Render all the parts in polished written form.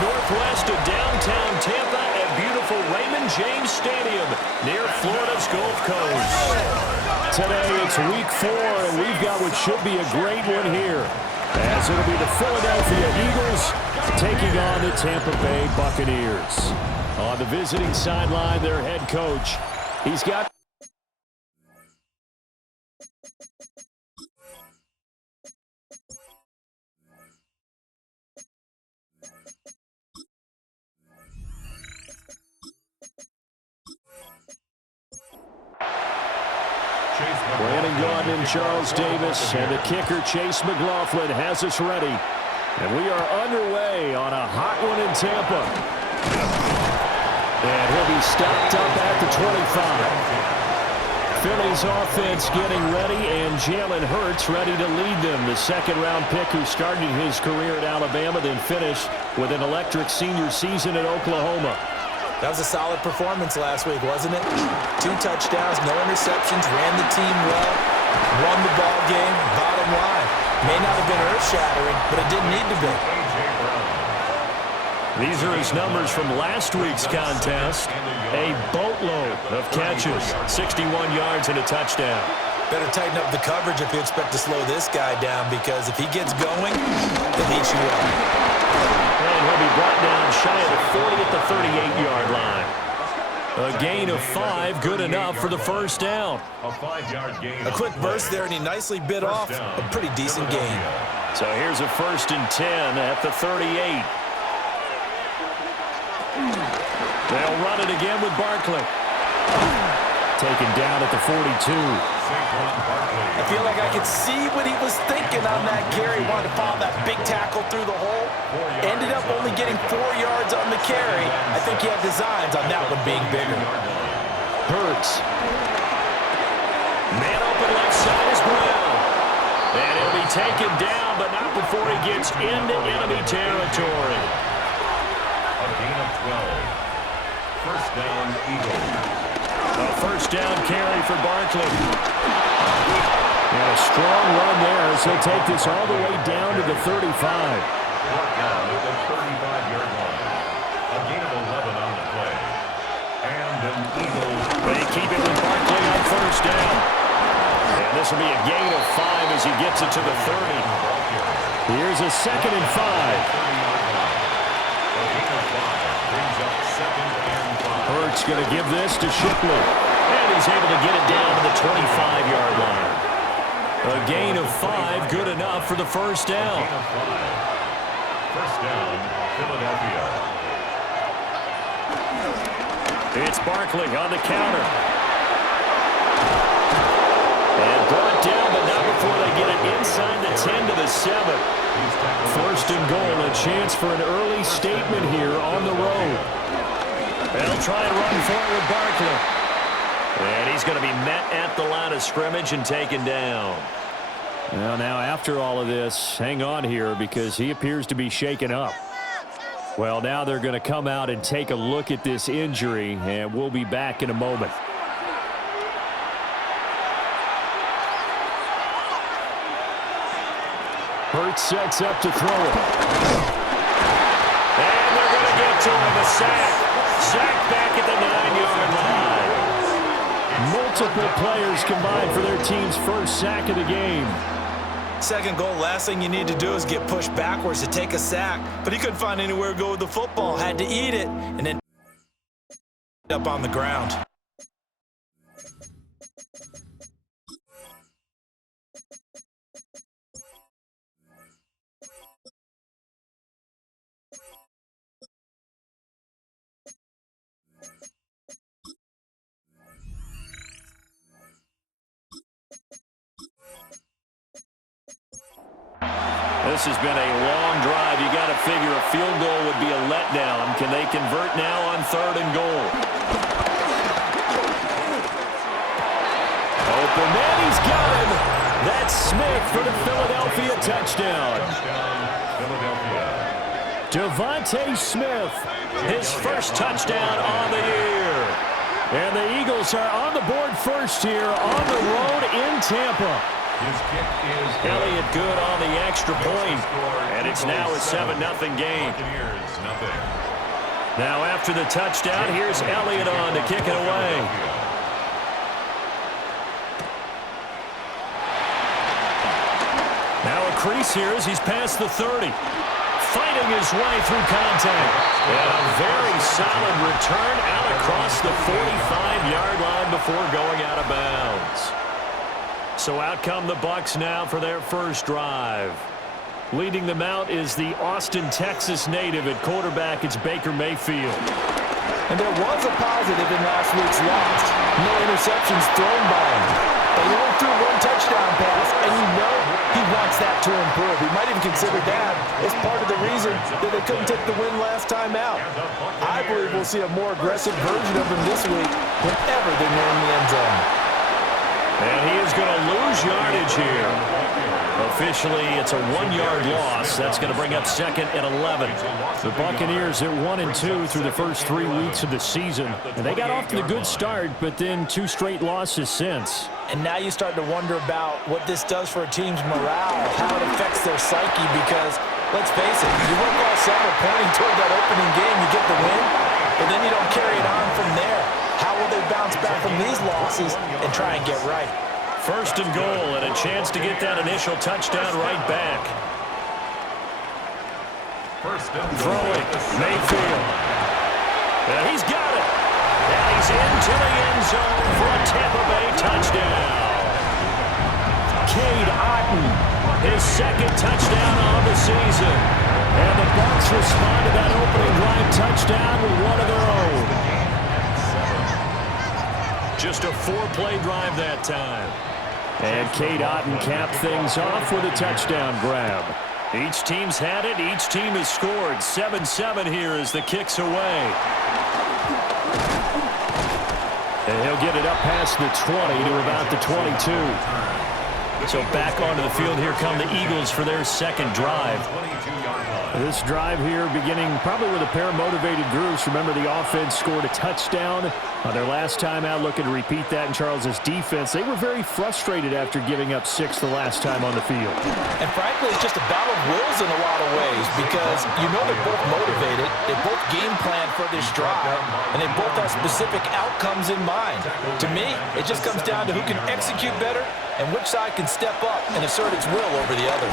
Northwest of downtown Tampa at beautiful Raymond James Stadium near Florida's Gulf Coast. Today it's week 4, and we've got what should be a great one here, as it'll be the Philadelphia Eagles taking on the Tampa Bay Buccaneers. On the visiting sideline, their head coach, he's got Brandon Gaudin and Charles Davis, and the kicker Chase McLaughlin has us ready. And we are underway on a hot one in Tampa. And he'll be stopped up at the 25. Philly's offense getting ready, and Jalen Hurts ready to lead them. The second-round pick who started his career at Alabama, then finished with an electric senior season at Oklahoma. That was a solid performance last week, wasn't it? 2 touchdowns, no interceptions, ran the team well, won the ball game. Bottom line, may not have been earth-shattering, but it didn't need to be. These are his numbers from last week's contest. A boatload of catches, 61 yards and a touchdown. Better tighten up the coverage if you expect to slow this guy down, because if he gets going, he'll eat you up. And he'll be brought down shy of the 40 at the 38-yard line. A gain of 5, good enough for the first down. A 5-yard gain. A quick burst there, and he nicely bit off a pretty decent gain. So here's a 1st and 10 at the 38. They'll run it again with Barkley. Taken down at the 42. I feel like I could see what he was thinking on that carry. Wanted to follow that big tackle through the hole. Ended up only getting 4 yards on the carry. I think he had designs on that one being bigger. Hurts. Man open left side is Brown. And he'll be taken down, but not before he gets into enemy territory. A gain of 12. First down, Eagles. A first down carry for Barkley. And a strong run there as he'll take this all the way down to the 35. Brought down at the 35-yard line. A gain of 11 on the play. And an Eagles. They keep it with Barkley on first down. And this will be a gain of 5 as he gets it to the 30. Here's a 2nd and 5. A gain of 5 brings up 2nd and 5. Hurts going to give this to Shipley. And he's able to get it down to the 25-yard line. A gain of 5, good enough for the first down. A gain of 5. First down, Philadelphia. It's Barkley on the counter. And brought down, but not before they get it inside the 10 to the 7. First and goal, a chance for an early statement here on the road. They'll try and run forward Barkley. And he's going to be met at the line of scrimmage and taken down. Well, now after all of this, hang on here because he appears to be shaken up. Well, now they're going to come out and take a look at this injury, and we'll be back in a moment. Hurts sets up to throw it. And they're going to get to him, a sack. Sack back at the 9-yard line. Multiple players combined for their team's first sack of the game. Second goal, last thing you need to do is get pushed backwards to take a sack. But he couldn't find anywhere to go with the football. Had to eat it, and then up on the ground. This has been a long drive. You got to figure a field goal would be a letdown. Can they convert now on 3rd and goal? Open man, he's got him. That's Smith for the Philadelphia touchdown. Devontae Smith, his first touchdown on the year. And the Eagles are on the board first here on the road in Tampa. His kick is good. Elliott good on the extra point. And it's now a 7-0 game. Buccaneers, nothing. Now after the touchdown, here's Elliott on to kick it away. Now a crease here as he's past the 30. Fighting his way through contact. And a very solid return out across the 45-yard line before going out of bounds. So out come the Bucs now for their first drive. Leading them out is the Austin, Texas native at quarterback. It's Baker Mayfield. And there was a positive in last week's loss. No interceptions thrown by him. But he only threw one touchdown pass, and you know he wants that to improve. He might even consider that as part of the reason that they couldn't take the win last time out. I believe we'll see a more aggressive version of him this week whenever they near the end zone. And he is going to lose yardage here. Officially, it's a 1-yard loss. That's going to bring up second and 11. The Buccaneers at 1-2 through the first 3 weeks of the season. And they got off to a good start, but then 2 straight losses since. And now you start to wonder about what this does for a team's morale, how it affects their psyche, because, let's face it, you work all summer pointing toward that opening game, you get the win, but then you don't carry it on from there. How will they bounce back from these losses and try and get right? First and goal, and a chance to get that initial touchdown right back. First and Throw it, Mayfield. And he's got it. And he's into the end zone for a Tampa Bay touchdown. Cade Otton, his second touchdown on the season. And the Bucs respond to that opening drive touchdown with one of their own. Just a 4-play drive that time. And Cade Otton capped things off with a touchdown grab. Each team's had it. Each team has scored. 7-7 here as the kick's away. And he'll get it up past the 20 to about the 22. So back onto the field, here come the Eagles for their second drive. This drive here beginning probably with a pair of motivated groups. Remember, the offense scored a touchdown on their last time out, looking to repeat that in Charles' defense. They were very frustrated after giving up 6 the last time on the field. And frankly, it's just a battle of wills in a lot of ways, because you know they're both motivated, they both game plan for this drive, and they both have specific outcomes in mind. To me, it just comes down to who can execute better and which side can step up and assert its will over the other.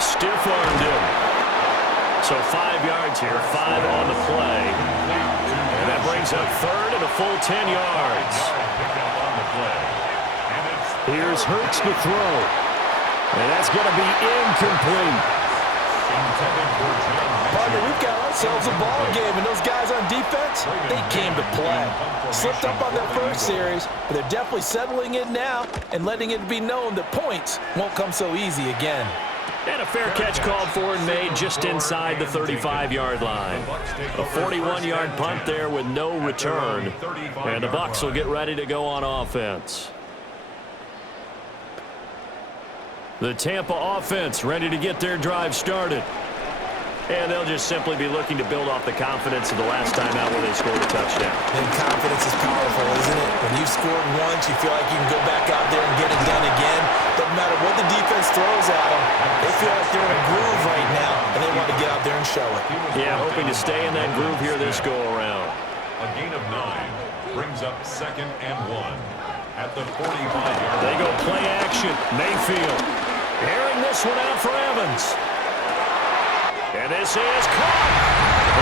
Stiff-armed him. So 5 yards here, 5 on the play. And that brings up third and a full 10 yards. Here's Hurts to throw. And that's going to be incomplete. Partner, we've got ourselves a ball game, and those guys on defense, they came to play. Slipped up on their first series, but they're definitely settling in now and letting it be known that points won't come so easy again. And a fair catch called for and made just inside the 35-yard line. A 41-yard punt there with no return. And the Bucs will get ready to go on offense. The Tampa offense ready to get their drive started. And they'll just simply be looking to build off the confidence of the last time out where they scored a touchdown. And confidence is powerful, isn't it? When you've scored once, you feel like you can go back out there and get it done again. Doesn't matter what the defense throws at them. They feel like they're in a groove right now, and they want to get out there and show it. Yeah, hoping to stay in that groove here this go-around. A gain of 9 brings up second and 1 at the 45-yard line. They go play action. Mayfield airing this one out for Evans. And this is caught.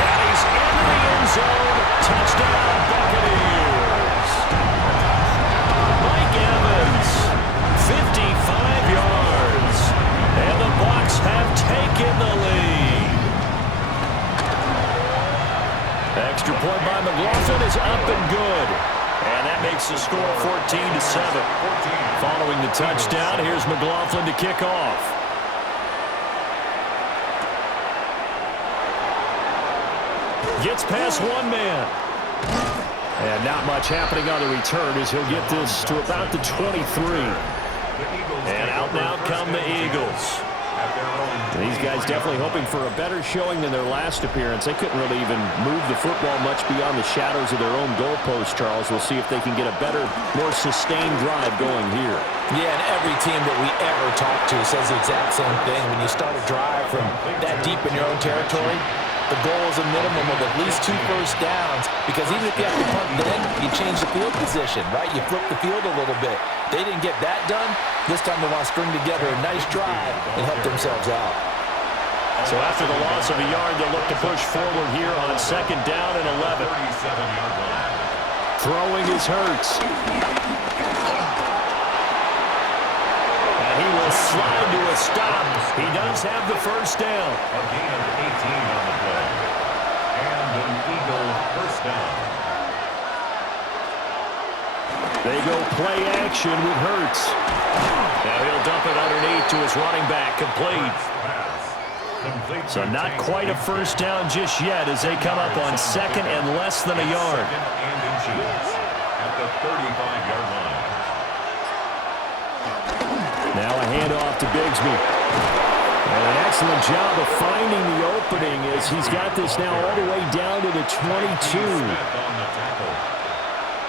And he's into the end zone. Touchdown, Buccaneers. Mike Evans, 55 yards. And the Bucs have taken the lead. Extra point by McLaughlin is up and good. And that makes the score 14-7. Following the touchdown, here's McLaughlin to kick off. Gets past one man. And not much happening on the return as he'll get this to about the 23. And out now come the Eagles. At their own These guys definitely hoping for a better showing than their last appearance. They couldn't really even move the football much beyond the shadows of their own goalpost, Charles. We'll see if they can get a better, more sustained drive going here. Yeah, and every team that we ever talk to says the exact same thing. When you start a drive from that deep in your own territory, the goal is a minimum of at least 2 first downs, because even if you have to punt then, you change the field position, right? You flip the field a little bit. They didn't get that done. This time they want to string together a nice drive and help themselves out. So after the loss of a yard, they'll look to push forward here on 2nd down and 11. Throwing is Hurts. And he will slide to a stop. He does have the first down. A gain of 18 on the play. And an Eagle first down. They go play action with Hurts. Now he'll dump it underneath to his running back, complete. So not quite a first down just yet as they come up on 2nd and less than a yard. And inches at the 35-yard line. Now a handoff to Bigsby. And an excellent job of finding the opening as he's got this now all the way down to the 22. Smith on the tackle.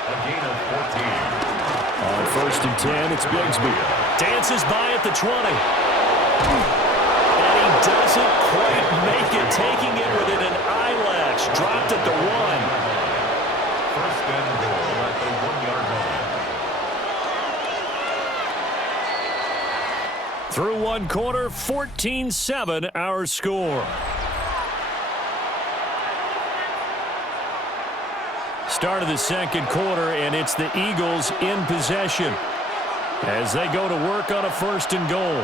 A gain of 14. On 1st and 10, it's Bigsby. Dances by at the 20. And he doesn't quite make it, taking it within an eyelash. Dropped at the 1. First and goal at the 1-yard line. Through one quarter, 14-7 our score. Start of the 2nd quarter, and it's the Eagles in possession as they go to work on a 1st and goal.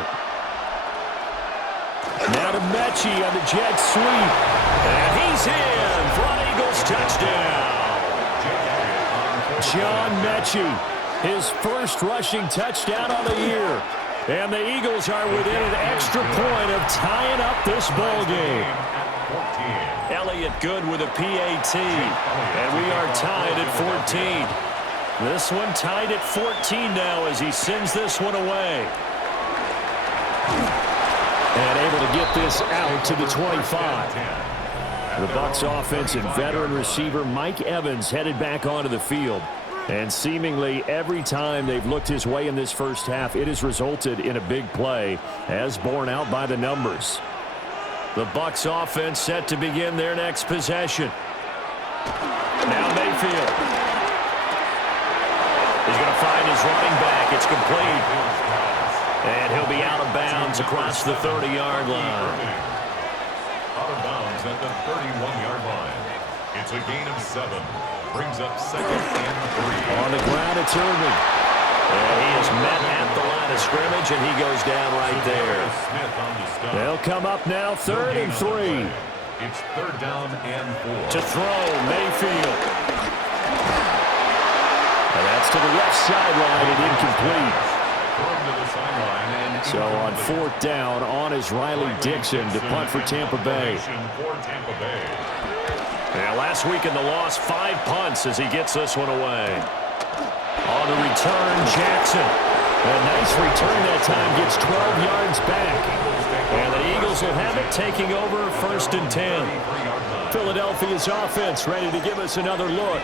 Now to Mechie on the jet sweep. And he's in for an Eagles touchdown. John Mechie, his first rushing touchdown on the year. And the Eagles are within an extra point of tying up this ball game. Elliott good with a PAT. And we are tied at 14. This one tied at 14 now as he sends this one away. And able to get this out to the 25. The Bucs offense and veteran receiver Mike Evans headed back onto the field. And seemingly every time they've looked his way in this first half, it has resulted in a big play, as borne out by the numbers. The Bucs offense set to begin their next possession. Now Mayfield. He's going to find his running back. It's complete. And he'll be out of bounds across the 30-yard line. Out of bounds at the 31-yard line. It's a gain of 7. Brings up 2nd and 3. On the ground, it's Irving. And he is met at the line of scrimmage, and he goes down right there. They'll come up now, 3rd and 3. It's 3rd down and 4. To throw, Mayfield. And that's to the left sideline and incomplete. So on 4th down, on is Riley Dixon to punt for Tampa Bay. Now last week in the loss, 5 punts as he gets this one away. On the return, Jackson. A nice return that time, gets 12 yards back. And the Eagles will have it, taking over 1st and 10. Philadelphia's offense ready to give us another look.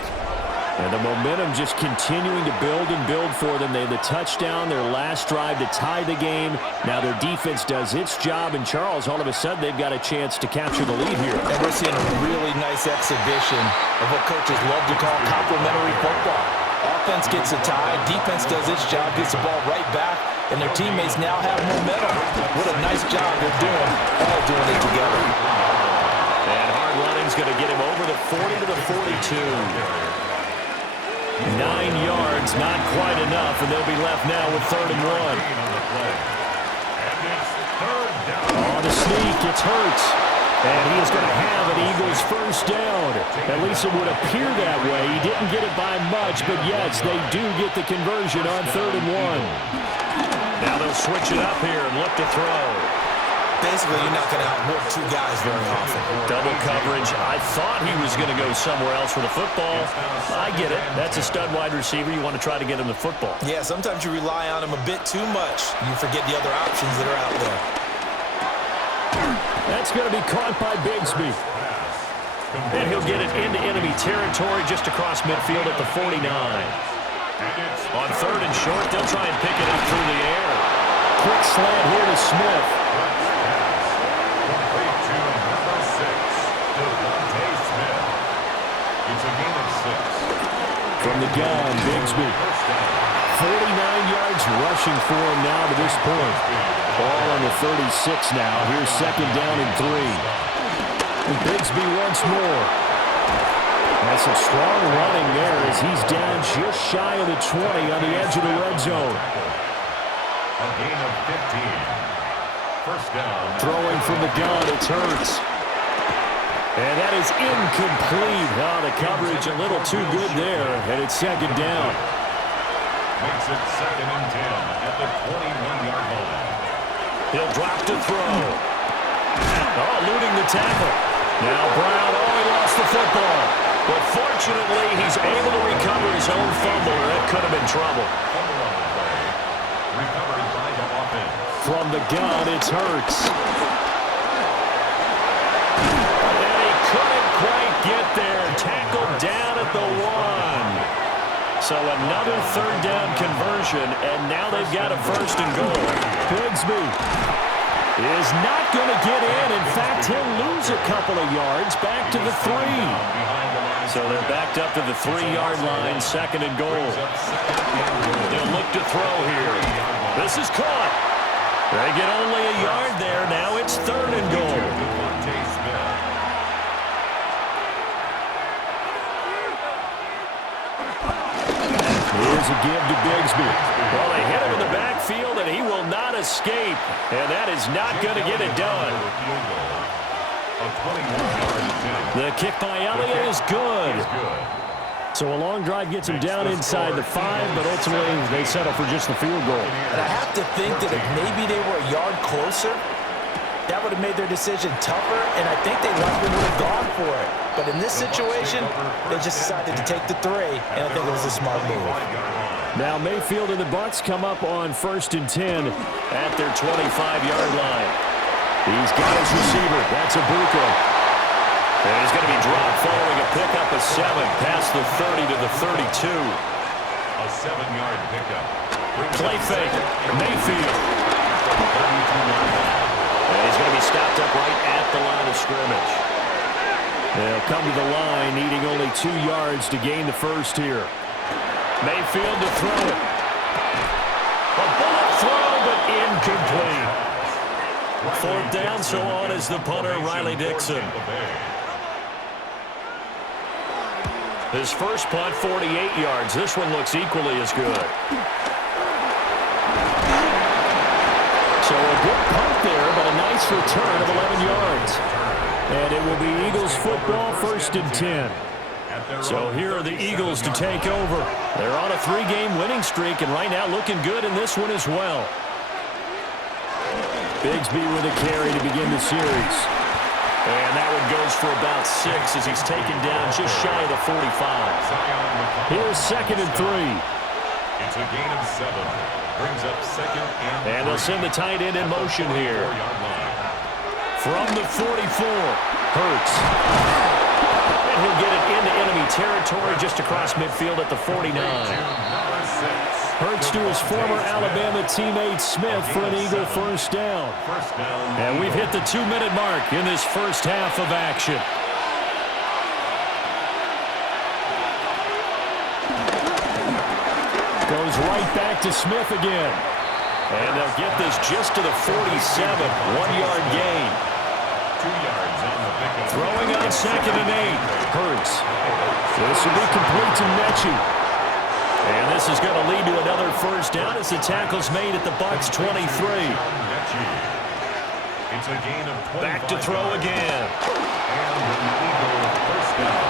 And the momentum just continuing to build and build for them. They had the touchdown, their last drive to tie the game. Now their defense does its job, and Charles, all of a sudden, they've got a chance to capture the lead here. And we're seeing a really nice exhibition of what coaches love to call complementary football. Offense gets a tie, defense does its job, gets the ball right back, and their teammates now have momentum. What a nice job they're doing, all doing it together. And hard running's going to get him over the 40 to the 42. 9 yards, not quite enough, and they'll be left now with 3rd and 1. On the sneak, it's Hurts. And he is going to have an Eagles first down. At least it would appear that way. He didn't get it by much, but yes, they do get the conversion on 3rd and 1. Now they'll switch it up here and look to throw. Basically, you're not going to outwork 2 guys very often. Double coverage. I thought he was going to go somewhere else for the football. I get it. That's a stud wide receiver. You want to try to get him the football. Yeah, sometimes you rely on him a bit too much. You forget the other options that are out there. That's going to be caught by Bigsby. And he'll get it into enemy territory just across midfield at the 49. On third and short, they'll try and pick it up through the air. Quick slant here to Smith. It's a gain of 6. From the gun, Bigsby. 49 yards rushing for him now to this point. Ball on the 36 now. Here's second down and 3. And Bigsby once more. That's some strong running there as he's down just shy of the 20 on the edge of the red zone. A gain of 15. First down. Throwing from the gun, it's Hurts. And that is incomplete. Oh, the coverage a little too good there, and it's second down. Makes it second and 10 at the 21-yard line. He'll drop to throw. Oh, eluding the tackle. Now Brown, he lost the football. But fortunately, he's able to recover his own fumble. That could have been trouble. Fumble on the play. Recovered by the offense. From the gun, it's Hurts. And he couldn't quite get there. Tackled down at the 1. So another third down conversion, and now they've got a first and goal. Bigsby is not going to get in. In fact, he'll lose a couple of yards back to the 3. So they're backed up to the 3-yard line, second and goal. They'll look to throw here. This is caught. They get only a yard there. Now it's third and goal. Here's a give to Bigsby. Well, they hit him in the backfield, and he will not escape. And that is not going to get it done. The kick by Elliott is good. So a long drive gets him down inside the 5, but ultimately they settle for just the field goal. And I have to think that if maybe they were a yard closer, that would have made their decision tougher, and I think they likely would have gone for it. But in this situation, they just decided to take the 3, and I think it was a smart move. Now Mayfield and the Bucs come up on first and 10 at their 25-yard line. He's got his receiver. That's Ibuka. And he's going to be dropped following a pickup of 7 past the 30 to the 32. A 7-yard pickup. Play fake. Mayfield. And he's going to be stopped up right at the line of scrimmage. They'll come to the line, needing only 2 yards to gain the first here. Mayfield to throw it. A bullet throw, but incomplete. Fourth down, so on is the punter, Riley Dixon. His first punt, 48 yards. This one looks equally as good. So a good punt there, but a nice return of 11 yards. And it will be Eagles football, first and 10. So here are the Eagles to take over. They're on a 3-game winning streak, and right now looking good in this one as well. Bigsby with a carry to begin the series. And that one goes for about 6 as he's taken down just shy of the 45. Here's second and 3. It's a gain of 7. Brings up second and 3. And they'll send the tight end in motion here. From the 44, Hurts. And he'll get it into enemy territory just across midfield at the 49. Hurts to his former Alabama teammate Smith for an Eagle first down. And we've hit the 2-minute mark in this first half of action. Goes right back to Smith again. And they'll get this just to the 47, 1-yard gain. 2 yards on the pickup. Throwing on second and 8. Hurts. This will be complete to Mechie. And this is going to lead to another first down as the tackle's made at the Bucs 23. It's a gain of 25. Back to throw again. And an Eagle first down.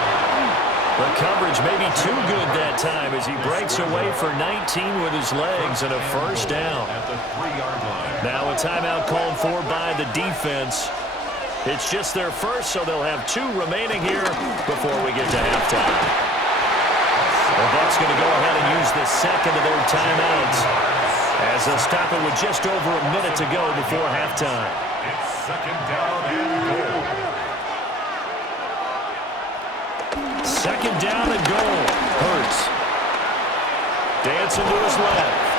The coverage may be too good that time as he breaks away for 19 with his legs and a first down. At the 3-yard line. Now a timeout called for by the defense. It's just their first, so they'll have 2 remaining here before we get to halftime. The Bucs going to go ahead and use the second of their timeouts. As they'll stop it with just over a minute to go before halftime. It's second down and goal. Second down and goal. Hurts. Dancing to his left.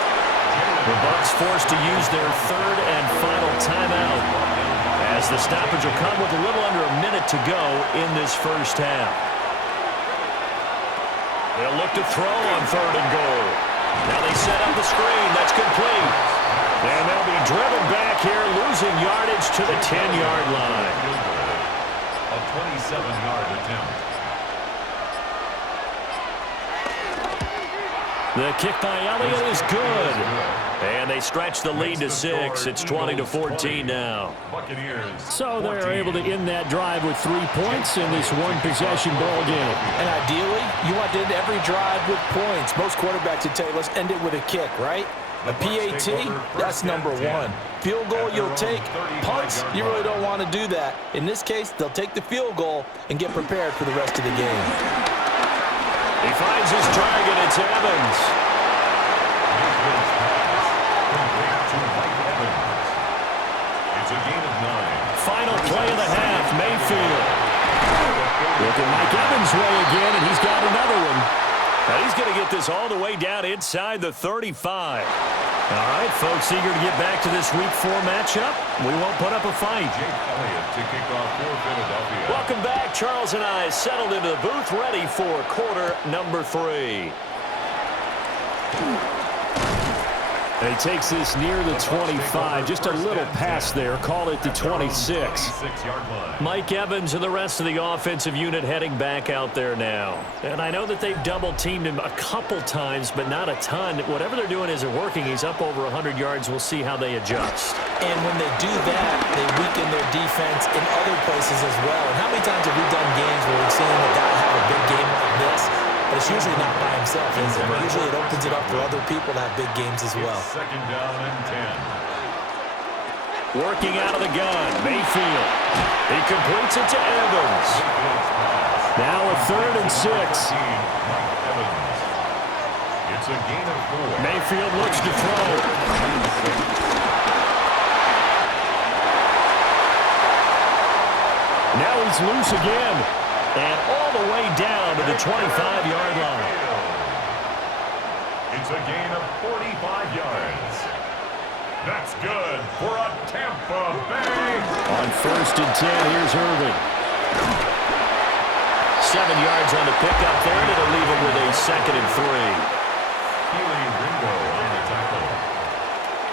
The Bucs forced to use their third and final timeout, as the stoppage will come with a little under a minute to go in this first half. They'll look to throw on third and goal. Now they set up the screen. That's complete. And they'll be driven back here, losing yardage to the 10-yard line. A 27-yard attempt. The kick by Elliott is good. And they stretch the lead to 6. It's 20-14 now. So they're able to end that drive with 3 points in this one-possession ball game. And ideally, you want to end every drive with points. Most quarterbacks would tell you, let's end it with a kick, right? A PAT, that's number 1. Field goal, you'll take. Punts, you really don't want to do that. In this case, they'll take the field goal and get prepared for the rest of the game. He finds his target. It's Evans. It's a gain of 9. Final play of the half, Mayfield. Looking Mike Evans' way again, and he's got another one. Now he's going to get this all the way down inside the 35. All right, folks, eager to get back to this Week 4 matchup. We won't put up a fight. Jake Elliott to kick off for Philadelphia. Welcome back. Charles and I settled into the booth, ready for quarter number 3. And he takes this near the 25, just a little pass there, call it the 26. Mike Evans and the rest of the offensive unit heading back out there now. And I know that they've double-teamed him a couple times, but not a ton. Whatever they're doing isn't working. He's up over 100 yards. We'll see how they adjust. And when they do that, they weaken their defense in other places as well. And how many times have we done games where we've seen a guy have a big game like this? But it's usually not by himself, is it? Usually it opens it up for other people to have big games as well. Second down and 10. Working out of the gun, Mayfield. He completes it to Evans. Now a 3rd and 6. It's a gain of 4. Mayfield looks to throw. Now he's loose again. And all the way down to the 25-yard line. It's a gain of 45 yards. That's good for a Tampa Bay. On 1st and 10, here's Irving. 7 yards on the pickup there, and it'll leave him with a 2nd and 3. Keely Ringo on the tackle.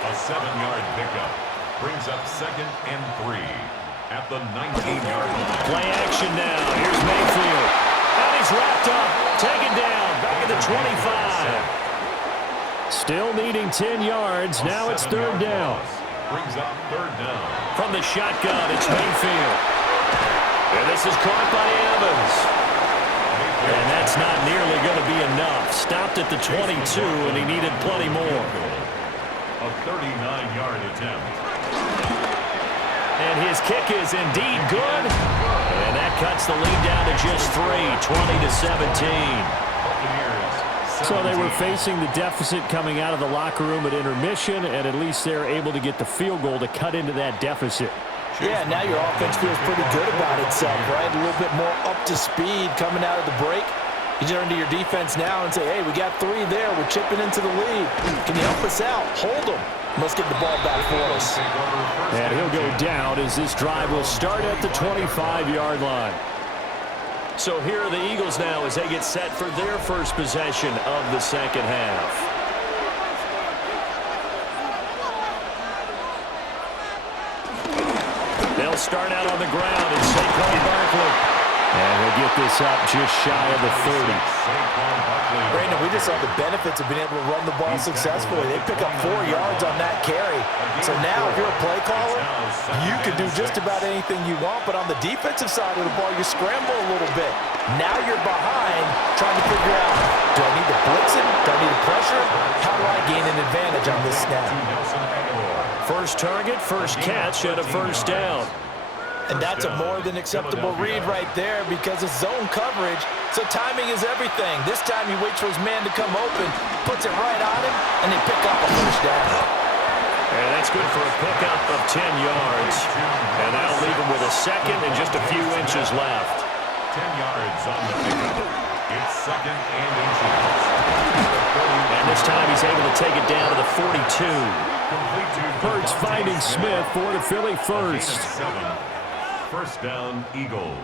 A 7-yard pickup brings up 2nd and 3. At the 19-yard line. Play action now. Here's Mayfield. And he's wrapped up. Taken down. Back at the 25. Still needing 10 yards. Now it's 3rd down. Brings up 3rd down. From the shotgun, it's Mayfield. And this is caught by Evans. And that's not nearly going to be enough. Stopped at the 22, and he needed plenty more. A 39-yard attempt. And his kick is indeed good. And that cuts the lead down to just 3, 20-17. So they were facing the deficit coming out of the locker room at intermission, and at least they're able to get the field goal to cut into that deficit. Yeah, now your offense feels pretty good about itself, right? A little bit more up to speed coming out of the break. You turn to your defense now and say, hey, we got 3 there. We're chipping into the lead. Can you help us out? Hold them. Let's get the ball back for us. And he'll go down as this drive will start at the 25-yard line. So here are the Eagles now as they get set for their first possession of the second half. They'll start out on the ground and Saquon Barkley. And he'll get this up just shy of the 30. Brandon, we just saw the benefits of being able to run the ball successfully. They pick up 4 yards on that carry. So now if you're a play caller, you can do just about anything you want. But on the defensive side of the ball, you scramble a little bit. Now you're behind trying to figure out, do I need to blitz him? Do I need to pressure him? How do I gain an advantage on this snap? First target, first catch, and a first down. And that's a more than acceptable read right there because it's zone coverage, so timing is everything. This time he waits for his man to come open, puts it right on him, and they pick up a first down. And that's good for a pickup of 10 yards. And that'll leave him with a second and just a few inches left. 10 yards on the pickup. It's second and inches. And this time he's able to take it down to the 42. Hurts finding Smith for the Philly first. First down, Eagles.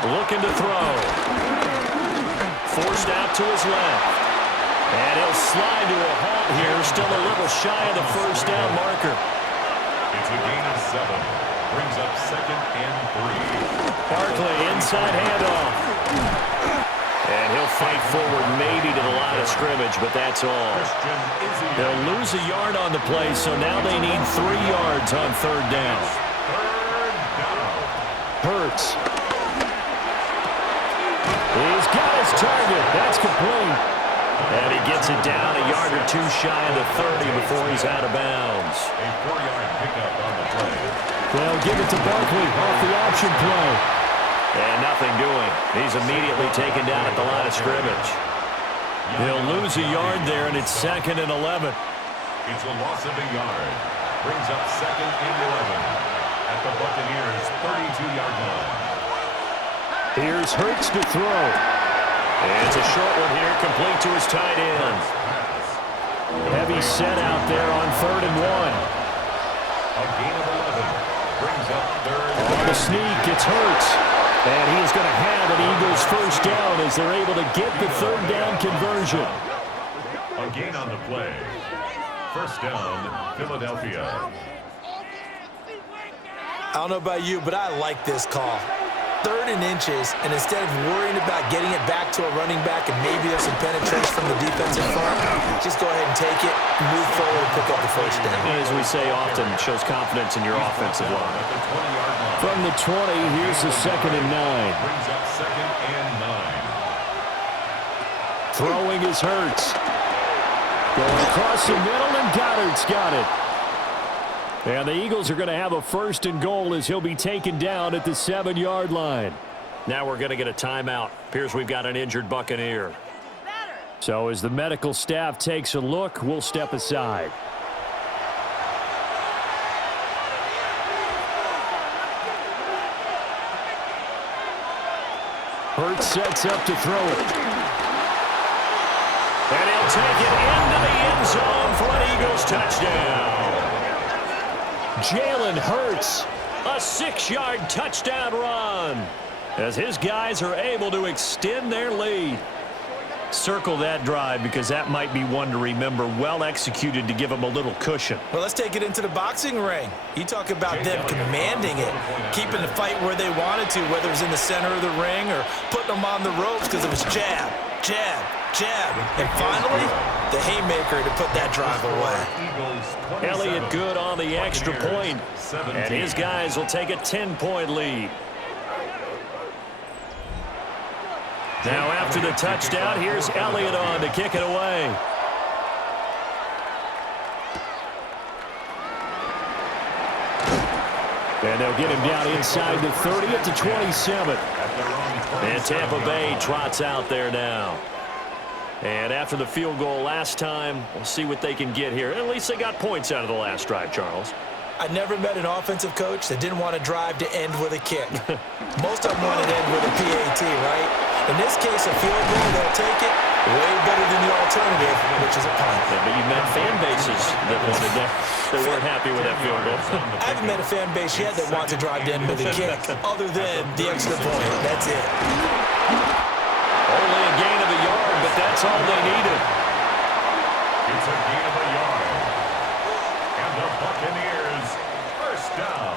Looking to throw. Forced out to his left. And he'll slide to a halt here. Still a little shy of the first down marker. It's a gain of 7. Brings up second and 3. Barkley inside handoff. And he'll fight forward maybe to the line of scrimmage, but that's all. They'll lose a yard on the play, so now they need 3 yards on third down. Hurts. He's got his target. That's complete. And he gets it down a yard or 2 shy of the 30 before he's out of bounds. A 4-yard pickup on the play. They'll give it to Barkley off the option play. And nothing doing. He's immediately taken down at the line of scrimmage. He'll lose a yard there, and it's second and 11. It's a loss of a yard. Brings up second and 11 at the Buccaneers' 32-yard line. Here's Hurts to throw. And it's a short one here, complete to his tight end. Heavy set out there on 3rd and 1. A gain of 11. Brings up third. On the sneak, it's Hurts. And he is going to have an Eagles first down as they're able to get the third down conversion. A gain on the play. First down, Philadelphia. I don't know about you, but I like this call. 3rd and inches, and instead of worrying about getting it back to a running back and maybe there's some penetration from the defensive front, just go ahead and take it, move forward, and pick up the first down. As we say often, it shows confidence in your offensive line. From the 20, here's the 2nd and 9. Brings up second and 9. Throwing is Hurts. Going across the middle, and Goddard's got it. And the Eagles are going to have a 1st and goal as he'll be taken down at the 7-yard line. Now we're going to get a timeout. Appears we've got an injured Buccaneer. So as the medical staff takes a look, we'll step aside. Hurts sets up to throw it. And he'll take it into the end zone for an Eagles touchdown. Jalen Hurts, a 6-yard touchdown run as his guys are able to extend their lead. Circle that drive because that might be one to remember. Well executed to give them a little cushion. Well, let's take it into the boxing ring. You talk about them commanding it, keeping the fight where they wanted to, whether it was in the center of the ring or putting them on the ropes because it was jab, jab, jab. And finally, the haymaker to put that drive away. Elliott good on the extra point, and his guys will take a 10-point lead. Now after the touchdown, here's Elliott on to kick it away. And they'll get him down inside the 30 at the 27. And Tampa Bay trots out there now. And after the field goal last time, we'll see what they can get here. At least they got points out of the last drive, Charles. I never met an offensive coach that didn't want to drive to end with a kick. Most of them want to end with a PAT, right? In this case, a field goal, they'll take it. Way better than the alternative, which is a punt. Yeah, but you met fan bases that wanted that weren't happy with that field goal. I haven't met a fan base yet that wants to drive to end with a kick, other than the extra point. That's it. Only a gain of a yard, but that's all they needed. It's a gain of a yard. And the Buccaneers, first down.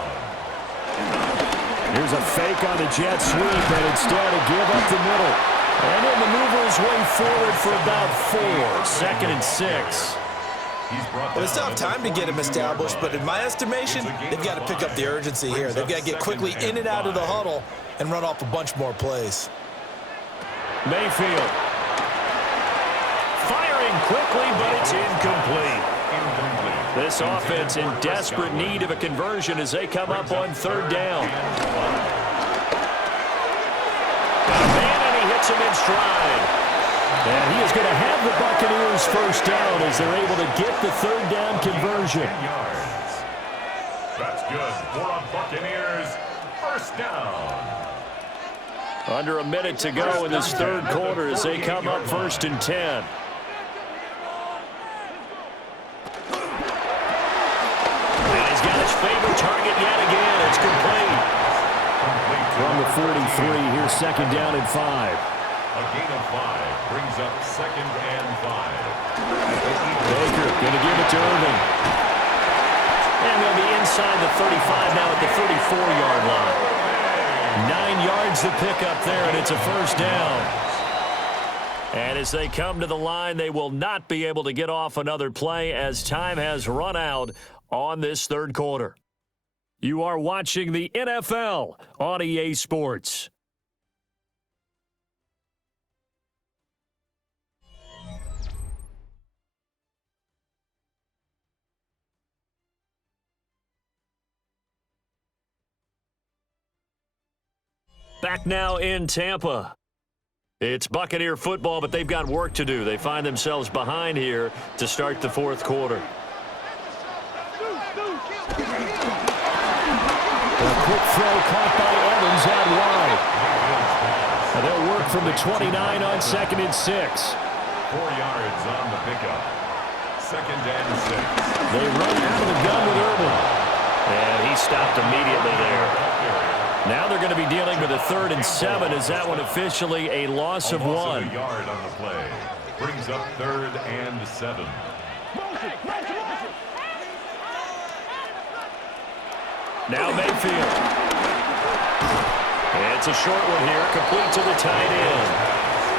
Here's a fake on the jet sweep, and instead a give up the middle. And he'll maneuver his way forward for about 4. 2nd and 6. Well, it's not time to get him established, but in my estimation, they've got to pick up the urgency here. They've got to get quickly in and out of the huddle and run off a bunch more plays. Mayfield. Firing quickly, but it's incomplete. This offense in desperate need of a conversion as they come up on third down. Got a man, and he hits him in stride. And he is going to have the Buccaneers first down as they're able to get the third down conversion. That's good for a Buccaneers first down. Under a minute to go in this third quarter as they come up first and 10. And he's got his favorite target yet again. It's complete. From the 43, here's second down and 5. A gain of 5 brings up second and 5. Baker going to give it to Irving. And they'll be inside the 35 now at the 34-yard line. 9 yards to pick up there, and it's a first down. And as they come to the line, they will not be able to get off another play as time has run out on this third quarter. You are watching the NFL on EA Sports. Back now in Tampa. It's Buccaneer football, but they've got work to do. They find themselves behind here to start the fourth quarter. A quick throw caught by Evans out wide. And they'll work from the 29 on second and 6. 4 yards on the pickup. Second and 6. They run out of the gun with Irving. And he stopped immediately there. Now they're going to be dealing with a 3rd and 7. Is that one officially a loss of 1? A yard on the play. Brings up 3rd and 7. Now Mayfield. It's a short one here, complete to the tight end.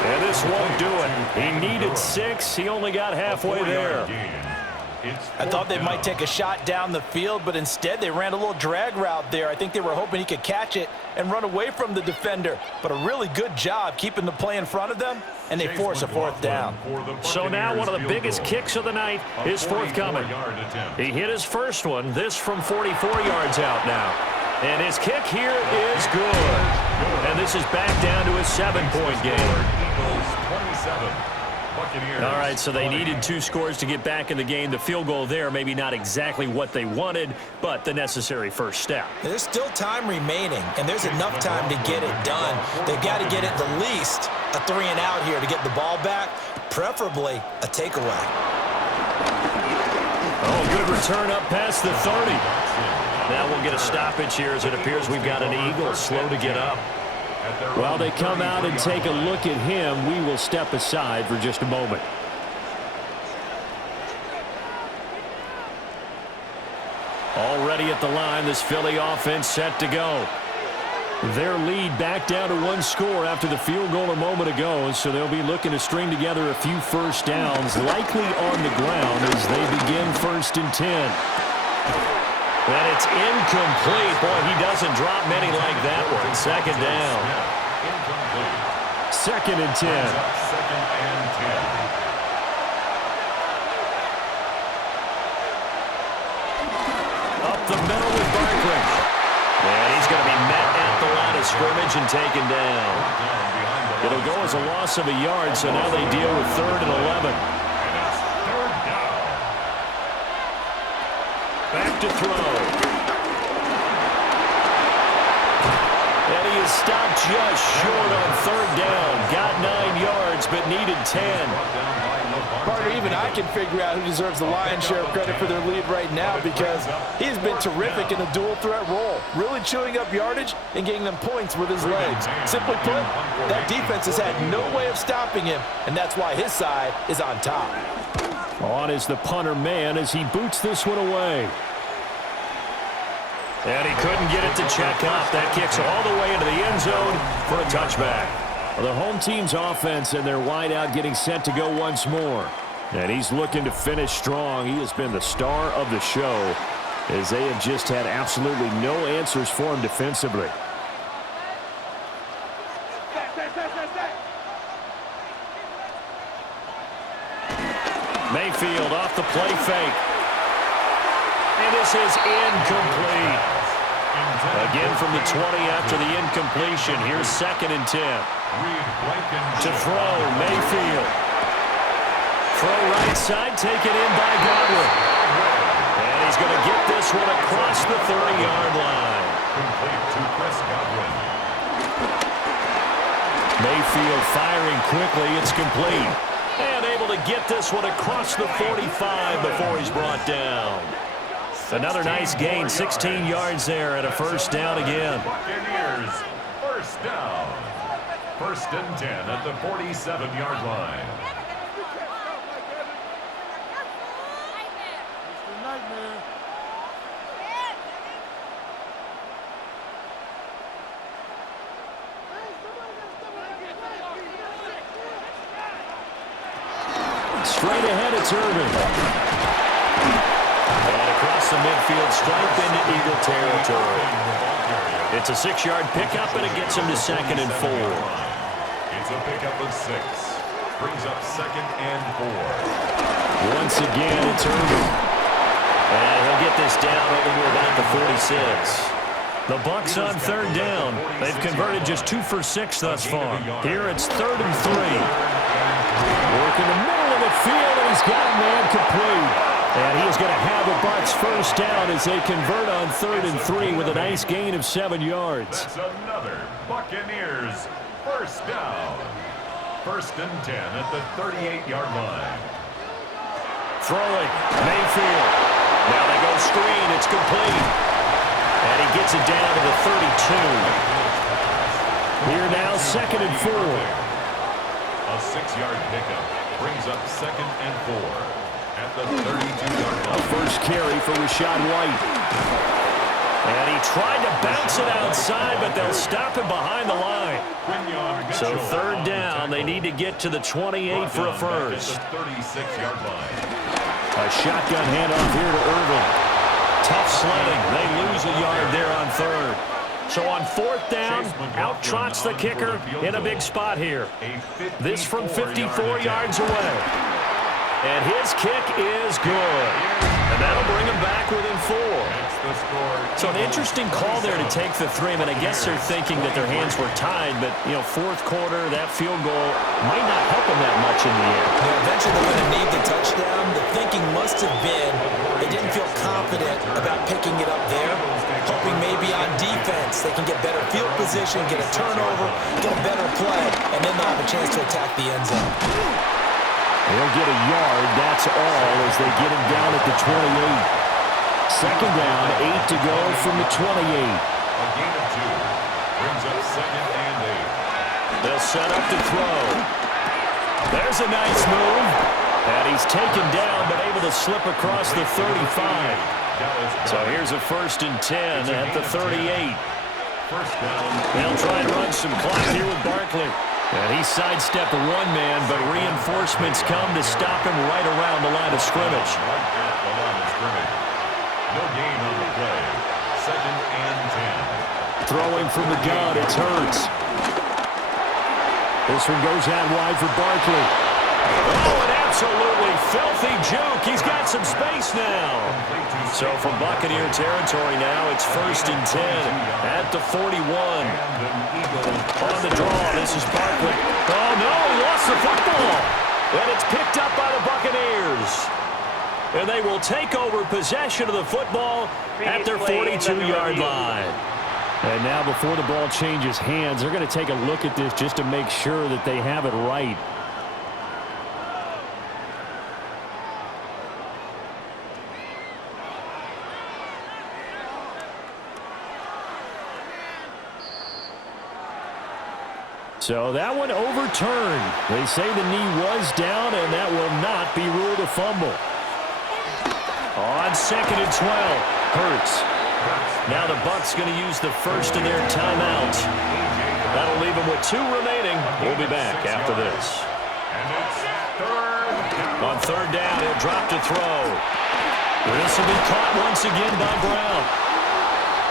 And this won't do it. He needed 6. He only got halfway there. I thought they might take a shot down the field, but instead they ran a little drag route there. I think they were hoping he could catch it and run away from the defender. But a really good job keeping the play in front of them, and they force a 4th down. So now one of the biggest kicks of the night is forthcoming. He hit his first one, this from 44 yards out now. And his kick here is good. And this is back down to a 7-point game. All right, so they needed 2 scores to get back in the game. The field goal there, maybe not exactly what they wanted, but the necessary first step. There's still time remaining, and there's enough time to get it done. They've got to get at the least a 3 and out here to get the ball back, preferably a takeaway. Oh, good return up past the 30. Now we'll get a stoppage here as it appears we've got an Eagle slow to get up. While they come out and take a look at him, we will step aside for just a moment. Already at the line, this Philly offense set to go. Their lead back down to 1 score after the field goal a moment ago, so they'll be looking to string together a few first downs, likely on the ground as they begin 1st and 10. And it's incomplete. Boy, he doesn't drop many like that one. 2nd down. 2nd and 10. 2nd and 10. Up the middle with Barkley. And he's going to be met at the line of scrimmage and taken down. It'll go as a loss of a yard, so now they deal with 3rd and 11. Back to throw. And he is stopped just short on 3rd down. Got 9 yards, but needed 10. Partner, even I can figure out who deserves the lion's share of credit for their lead right now because he's been terrific in a dual threat role, really chewing up yardage and getting them points with his legs. Simply put, that defense has had no way of stopping him, and that's why his side is on top. On is the punter man as he boots this one away. And he couldn't get it to check up. That kicks all the way into the end zone for a touchback. Well, the home team's offense and their wideout getting set to go once more. And he's looking to finish strong. He has been the star of the show as they have just had absolutely no answers for him defensively. Mayfield off the play fake. And this is incomplete. Again from the 20 after the incompletion. Here's 2nd and 10. To throw, Mayfield. Throw right side, taken in by Godwin. And he's going to get this one across the 30-yard line. Complete to Chris Godwin. Mayfield firing quickly. It's complete. And able to get this one across the 45 before he's brought down. Another nice gain, 16 yards there and a first down again. Buccaneers, first down. 1st and 10 at the 47-yard line. Straight ahead, it's Irvin. And across the midfield stripe into Eagle territory. It's a 6-yard pickup, and it gets him to 2nd and 4. It's a pickup of 6. Brings up 2nd and 4. Once again, it's Irvin. And he'll get this down over to about the 46. The Bucs on 3rd down. They've converted just 2 for 6 thus far. Here it's 3rd and 3. Work in the middle of the field, and he's got a man complete. And he is going to have the Bucs first down as they convert on 3rd and 3 with a nice gain of 7 yards. That's another Buccaneers first down. 1st and 10 at the 38-yard line. Throwing, Mayfield. Now they go screen, it's complete. And he gets it down to the 32. Here now, 2nd and 4. A 6-yard pickup brings up 2nd and 4 at the 32-yard line. A first carry for Rachaad White. And he tried to bounce it outside, but they'll stop him behind the line. So 3rd down, they need to get to the 28 for a first. 36-yard line. A shotgun handoff here to Irvin. Tough sledding. They lose a yard there on 3rd. So on 4th down, out trots the kicker in a big spot here. This from 54 yards away. And his kick is good. And that'll bring him back within 4. So an interesting call there to take the 3. I mean, I guess they're thinking that their hands were tied, but, you know, 4th quarter, that field goal might not help them that much in the end. Yeah, eventually they're going to need the touchdown. The thinking must have been they didn't feel confident about picking it up there, hoping maybe on defense they can get better field position, get a turnover, get a better play, and then they'll have a chance to attack the end zone. They'll get a yard, that's all, as they get him down at the 28. 2nd down, 8 to go from the 28. A gain of 2 brings up 2nd and 8. They'll set up to throw. There's a nice move. And he's taken down, but able to slip across the 35. So here's a 1st and 10 at the 38. First down. They'll try and run some clock here with Barkley. And he sidestepped one man, but reinforcements come to stop him right around the line of scrimmage. Right at the line of scrimmage. No gain on the play. 2nd and 10. Throwing from the gun, it's Hurts. This one goes out wide for Barkley. Oh, an absolutely filthy juke. He's got some space now. So from Buccaneer territory now, it's 1st and 10 at the 41. On the draw, this is Barkley. Oh, no, he lost the football. And it's picked up by the Buccaneers. And they will take over possession of the football at their 42-yard line. And now before the ball changes hands, they're going to take a look at this just to make sure that they have it right. So that one overturned. They say the knee was down, and that will not be ruled a fumble. On 2nd and 12, Hurts. Now the Bucs going to use the first of their timeouts. That'll leave them with 2 remaining. We'll be back after this. And it's 3rd down. On 3rd down. He'll drop to throw. This will be caught once again by Brown.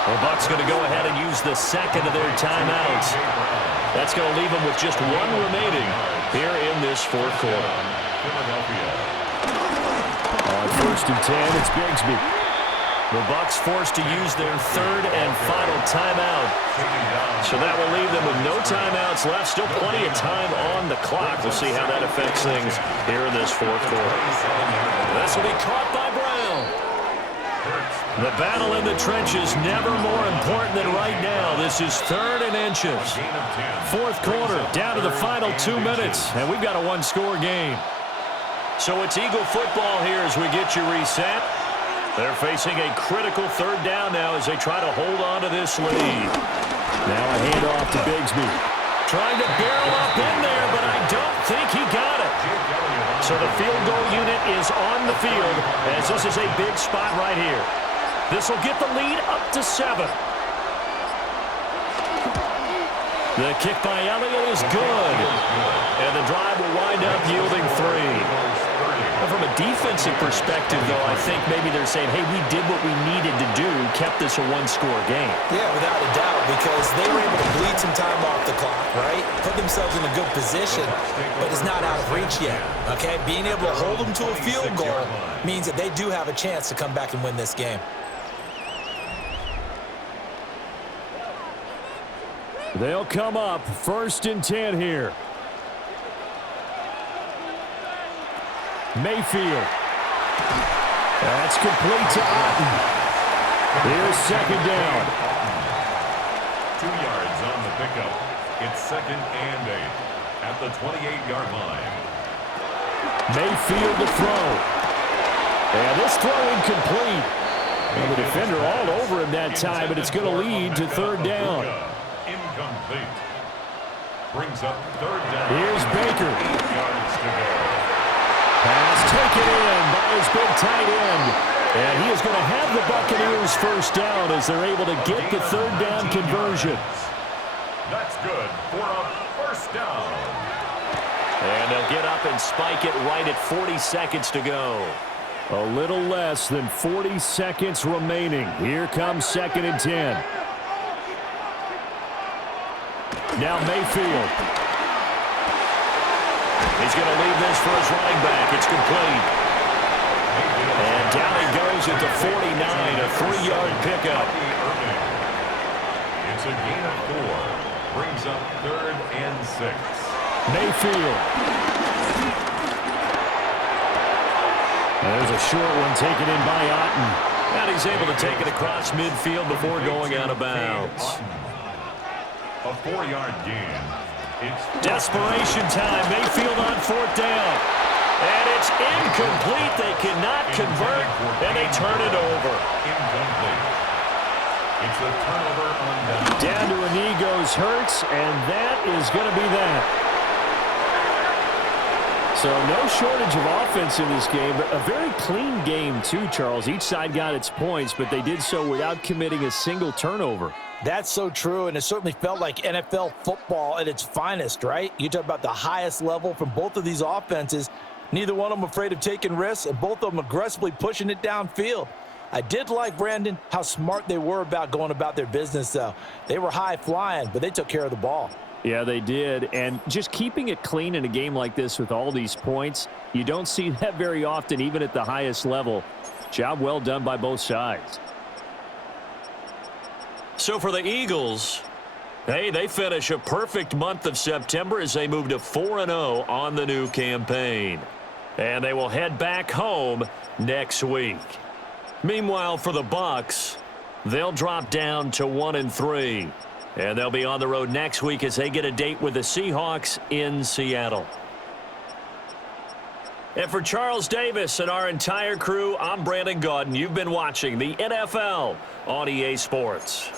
The Bucs going to go ahead and use the second of their timeouts. That's going to leave them with just one remaining here in this fourth quarter. On 1st and 10, it's Bigsby. The Bucs forced to use their third and final timeout. So that will leave them with no timeouts left. Still plenty of time on the clock. We'll see how that affects things here in this fourth quarter. This will be caught by Brown. The battle in the trenches never more important than right now. This is 3rd and inches. Fourth quarter, down to the final 2 minutes, and we've got a one-score game. So it's Eagle football here as we get you reset. They're facing a critical 3rd down now as they try to hold on to this lead. Now a handoff to Bigsby. Trying to barrel up in there, but I don't think he got it. So the field goal unit is on the field as this is a big spot right here. This will get the lead up to 7. The kick by Elliott is good. And the drive will wind up yielding 3. From a defensive perspective, though, I think maybe they're saying, hey, we did what we needed to do, kept this a one-score game. Yeah, without a doubt, because they were able to bleed some time off the clock, right? Put themselves in a good position, but it's not out of reach yet, okay? Being able to hold them to a field goal means that they do have a chance to come back and win this game. They'll come up 1st and 10 here. Mayfield. That's complete to Otten. Here's 2nd down. 2 yards on the pickup. It's 2nd and 8 at the 28-yard line. Mayfield to throw. And this throw incomplete. And the defender all over him that time, but it's going to lead to 3rd down. Incomplete. Brings up 3rd down. Here's Baker. 8 yards to go. Pass taken in by his big tight end. And he is going to have the Buccaneers 1st down as they're able to get the 3rd down conversion. That's good for a 1st down. And they'll get up and spike it right at 40 seconds to go. A little less than 40 seconds remaining. Here comes 2nd and 10. Now Mayfield. He's going to leave this for his running back. It's complete. And down he goes at the 49, a 3-yard pickup. It's a gain of 4. Brings up 3rd and 6. Mayfield. There's a short one taken in by Otten. And he's able to take it across midfield before going out of bounds. A 4-yard gain. Desperation time. Mayfield on 4th down. And it's incomplete. They cannot convert, and they turn it over. Incomplete. It's a turnover on down. Down to a knee goes Hurts, and that is going to be that. So no shortage of offense in this game, but a very clean game too, Charles. Each side got its points, but they did so without committing a single turnover. That's so true, and it certainly felt like NFL football at its finest, right? You talk about the highest level from both of these offenses. Neither one of them afraid of taking risks, and both of them aggressively pushing it downfield. I did like, Brandon, how smart they were about going about their business, though. They were high-flying, but they took care of the ball. Yeah, they did, and just keeping it clean in a game like this with all these points, you don't see that very often, even at the highest level. Job well done by both sides. So for the Eagles, hey, they finish a perfect month of September as they move to 4-0 on the new campaign. And they will head back home next week. Meanwhile, for the Bucs, they'll drop down to 1-3. And they'll be on the road next week as they get a date with the Seahawks in Seattle. And for Charles Davis and our entire crew, I'm Brandon Gaudin. You've been watching the NFL on EA Sports.